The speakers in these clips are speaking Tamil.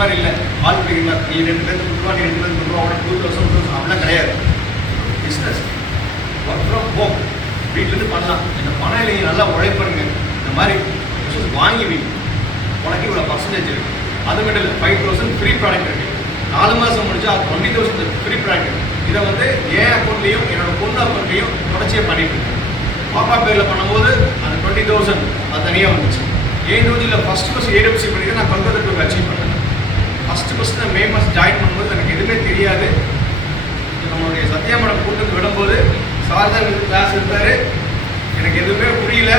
மாதிரி இல்லை ஆள் பிடிக்கலாம் நீ ரெண்டு பேருக்கு கொடுவா நீ ரெண்டு பேருக்கு கொடுவா டூ தௌசண்ட் டூ அப்படிலாம் கிடையாது. பிஸ்னஸ் ஒர்க் ஃப்ரம் ஹோம் வீட்டிலேருந்து பண்ணலாம். இந்த பணம் இல்லை நல்லா உழைப்பாருங்க இந்த மாதிரி business வாங்கி வை. உனக்கு இவ்வளோ பர்சன்டேஜ் இருக்கு. அது மட்டும் இல்லை ஃபைவ் தௌசண்ட் ஃப்ரீ ப்ராடக்ட் இருக்கு. நாலு மாதம் முடிச்சா அது டுவெண்ட்டி தௌசண்ட் ஃப்ரீ ப்ராடக்ட் இதை வந்து என் அக்கௌண்ட்லேயும் என்னோட பொண்ணு அக்கௌண்ட்லேயும் தொடர்ச்சியாக பண்ணிட்டு பாப்பா பேரில் பண்ணும்போது அந்த டுவெண்ட்டி தௌசண்ட் அது தனியாக வந்துச்சு. ஏன் யூஜியில் ஃபஸ்ட் ஃபஸ்ட் ஏடபிள்சி பண்ணி நான் கொல்கத்தா அச்சீவ் பண்ணேன் ஃபஸ்ட்டு நான் மே மாதம் ஜாயின் பண்ணும்போது எனக்கு எதுவுமே தெரியாது. நம்மளுடைய சத்யா மேடம் கூட்டு விடும்போது சார் தான் கிளாஸ் எடுத்தார். எனக்கு எதுவுமே புரியல.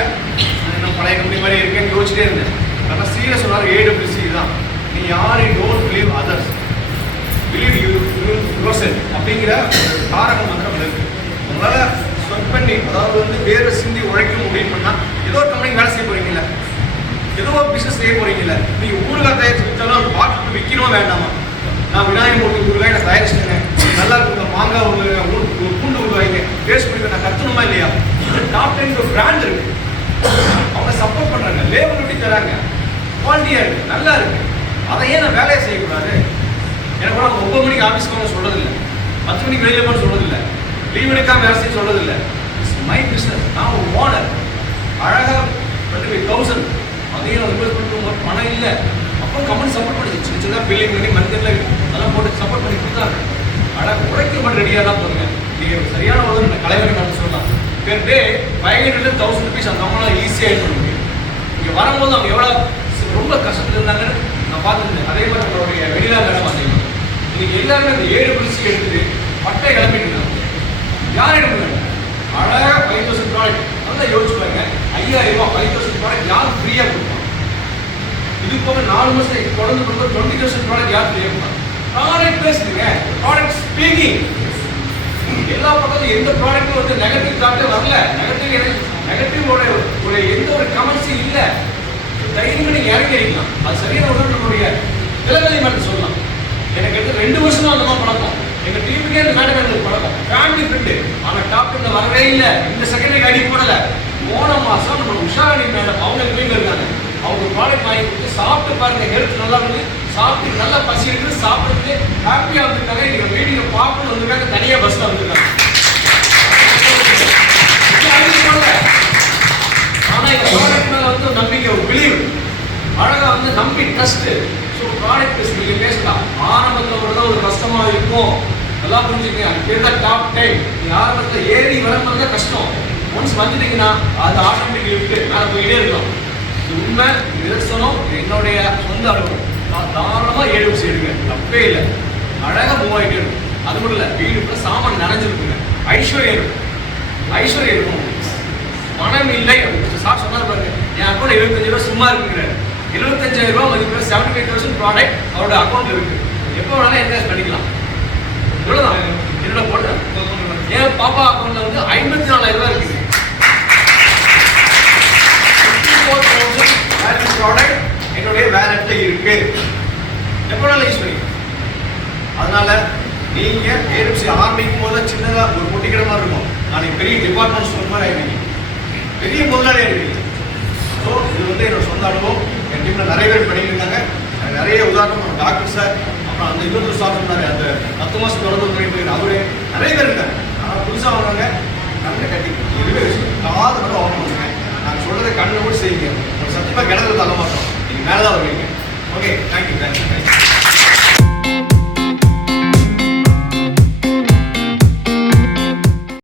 நான் பழைய கம்பெனி மாதிரி இருக்கேன்னு யோசிச்சிட்டே இருந்தேன். ஆனால் சீரியஸ் சொன்னார் ஏடபிள்யூசி தான். நீ யார் don't believe others believe you யூசன் அப்படிங்கிற ஒரு தாரக மந்திரம் இருக்கு. உங்களால் ஸ்வெட் பண்ணி அதாவது வந்து வேறு சிந்தி உழைக்க முடியும் பண்ணால் ஏதோ ஒரு கம்பெனி வேலை செய்ய போகிறீங்களே ஏதோ பிசினஸ் பிஸ்னஸ் செய்ய போறீங்கல்ல நீங்க ஊறுகாய் தயாரிச்சு விற்றாலும் அந்த பாட்டில் விற்கணும் வேண்டாமா? நான் விநாயகர் மூர்த்தி ஊறுகாய் நான் தயாரிச்சிட்டேன் நல்லா இருக்குங்க மாங்காய் ஊறுகாய் பூண்டு ஊறுகாய்ங்க டேஸ்ட் பண்ணி நான் கத்தணுமா இல்லையா? டாப் டென் ஒரு பிராண்ட் இருக்கு. அவங்க சப்போர்ட் பண்றாங்க. லேபர் ஒட்டி தராங்க? குவாலிட்டியா இருக்கு. நல்லா இருக்கு. அதை ஏன் நான் வேலையை செய்யக்கூடாது? எனக்கு கூட ஒன்பது மணிக்கு ஆஃபீஸ்க்கு வாங்க சொல்றதில்லை. பத்து மணிக்கு வெளியில போக சொல்றதில்லை. லீவ் எடுக்காம வேலை செய்ய சொல்றதில்லை. இட்ஸ் மை பிஸ்னஸ் நான் ஒரு ஓனர் அழகா டுவெண்ட்டி ஃபைவ் தௌசண்ட் அதையும் நான் இன்வெஸ்ட் பண்ணுறது பணம் இல்லை அப்போ கம்பெனி சப்போர்ட் பண்ணுது சின்ன சின்ன பில்லிங் பண்ணி மந்த்ல அதெல்லாம் போட்டு சப்போர்ட் பண்ணி கொடுத்தாங்க. ஆனால் உழைக்க மட்டும் ரெடியாக தான் போதுங்க நீங்கள் சரியான ஒரு கலைவரை நான் சொல்லலாம். Per day five hundred thousand rupees அந்த அவங்களாம் ஈஸியாக ஏர்ன் பண்ண முடியும். இங்கே வரும்போது அவங்க எவ்வளோ ரொம்ப கஷ்டத்தில் இருந்தாங்கன்னு நான் பார்த்துருந்தேன். அதே மாதிரி நம்மளுடைய வெளியாக மேடம் அதே மாதிரி இன்னைக்கு எல்லாருமே அந்த ஏழு பிடிச்சி எடுத்துட்டு பட்டை கிளம்பிட்டு யார் எடுக்கணும் இல்லை அழகாக ஃபைவ் தௌசண்ட் ப்ராடக்ட் நல்லா யோசிச்சு பாருங்க. ஐயாயிரம் ரூபாய் ஃபைவ் தௌசண்ட் ப்ராடக்ட் யார் ஃப்ரீயாக கொடுக்கும்? இது போக நாலு மாதம் தொடர்ந்து கொடுக்க டுவெண்ட்டி தௌசண்ட் ப்ராடக்ட் யார் ஃப்ரீயாக ப்ராடக்ட் பேசுங்க ப்ராடக்ட் ஸ்பீக்கிங் எல்லா பக்கத்தும் எந்த ப்ராடக்ட்டும் வந்து நெகட்டிவ் தாட்டே வரல. நெகட்டிவ் நெகட்டிவ் ஒரு ஒரு எந்த ஒரு கமெண்ட்ஸும் இல்லை. தைரியம் நீங்கள் இறங்கி அது சரியான ஒரு நம்மளுடைய திலகதி மட்டும் சொல்லலாம். எனக்கு எடுத்து ரெண்டு வருஷமா அந்த மாதிரி பழக்கம். எங்க டீமுக்கே அந்த மேடம் எனக்கு பழக்கம். ஃபேமிலி ஃப்ரெண்டு ஆனால் டாப் டென்ல வரவே இல்லை. இந்த செகண்ட் அடி போடலை. போன மாதம் நம்ம உஷாரணி மேடம் அவங்க வீட்டில் இருக்காங்க அவங்க ப்ராடக்ட் வாங்கி கொடுத்து சாப்பிட்டு பாருங்க ஹெல்த் நல்லா இருக்கு சாப்பிட்டு நல்லா பசி இருக்கு ஹாப்பியாக ஹாப்பியா வந்திருக்காங்க இன்னைக்கு வீடியோ பார்க்கணும் வந்திருக்காங்க தனியா பஸ்ல வந்திருக்காங்க. இது ஆனா இந்த ப்ராடக்ட் மேல வந்து நம்பிக்கை ஒரு பிலீவ் அழகா வந்து நம்பி ட்ரஸ்ட் ஸோ ப்ராடக்ட் நீங்க பேசலாம். ஆரம்பத்தில் ஒரு ஒரு கஷ்டமா இருக்கும் நல்லா புரிஞ்சுக்கங்க அது பேர் தான் டாப் டைம் நீங்க ஆரம்பத்தில் ஏறி வரும்போது தான் கஷ்டம். ஒன்ஸ் வந்துட்டீங்கன்னா அது ஆட்டோமேட்டிக் லிஃப்ட் மேலே போயிட்டே இருக்கலாம். உண்மை நிதர்சனம் என்னுடைய சொந்த அனுபவம். நான் தாராளமாக ஏழு வருஷம் எடுங்க தப்பே இல்லை. அழகாக மூவ் ஆகிட்டே இருக்கும். அது மட்டும் இல்லை வீடு கூட சாமான் நிறைஞ்சிருக்குங்க. ஐஸ்வர்யம் இருக்கும். ஐஸ்வர்யம் இருக்கும். பணம் இல்லை சார் சொன்னார் பாருங்க. என் அக்கௌண்ட் எழுபத்தஞ்சு ரூபா சும்மா இருக்குங்கிறாரு எழுபத்தஞ்சாயிரம் ரூபா மதிப்பு செவன்டி ஃபைவ் தௌசண்ட் ப்ராடக்ட் அவரோட அக்கௌண்ட் இருக்கு. எப்போ வேணாலும் இன்வெஸ்ட் பண்ணிக்கலாம். இவ்வளோதான் என்னோட போட்டு என் பாப்பா அக்கௌண்ட்ல வந்து ஐம்பத்தி நாலாயிரம் ரூபாய் இருக்குது ப்ராடக்ட் என்னுடைய வேலட்ல இருக்கு. எப்போ வேணாலும் யூஸ் பண்ணிக்கலாம். அதனால நீங்க ஏஎம்சி ஆரம்பிக்கும் போது சின்னதா ஒரு பொட்டிக்கிற மாதிரி இருக்கும். நாளைக்கு பெரிய டிபார்ட்மெண்ட் ஸ்டோர் மாதிரி ஆயிடுவீங்க. பெரிய முதலாளி ஆயிடுவீங்க. ஸோ இது வந்து என்னோட சொந்த அனுபவம். என் டீம்ல நிறைய பேர் பண்ணிட்டு நிறைய உதாரணம் டாக்டர் சார் அப்புறம் அந்த இன்னொரு ஸ்டாஃப் இருந்தாரு அந்த பத்து மாதம் தொடர்ந்து பண்ணிட்டு அவரே அவரு நிறைய பேர் இருக்காங்க ஆனால் புதுசாக வர்றவங்க கண்ணை கட்டி இதுவே காது கூட ஓப்பன் பண்ணுங்க. நான் சொல்றதை கண்ணை கூட செய்யுங்க. ஒரு சத்தியமாக கிணத்துல தள்ள மாட்டோம் நீங்கள் மேலே தான் வருவீங்க ஓகே தேங்க்யூ தேங்க்யூ தேங்க்யூ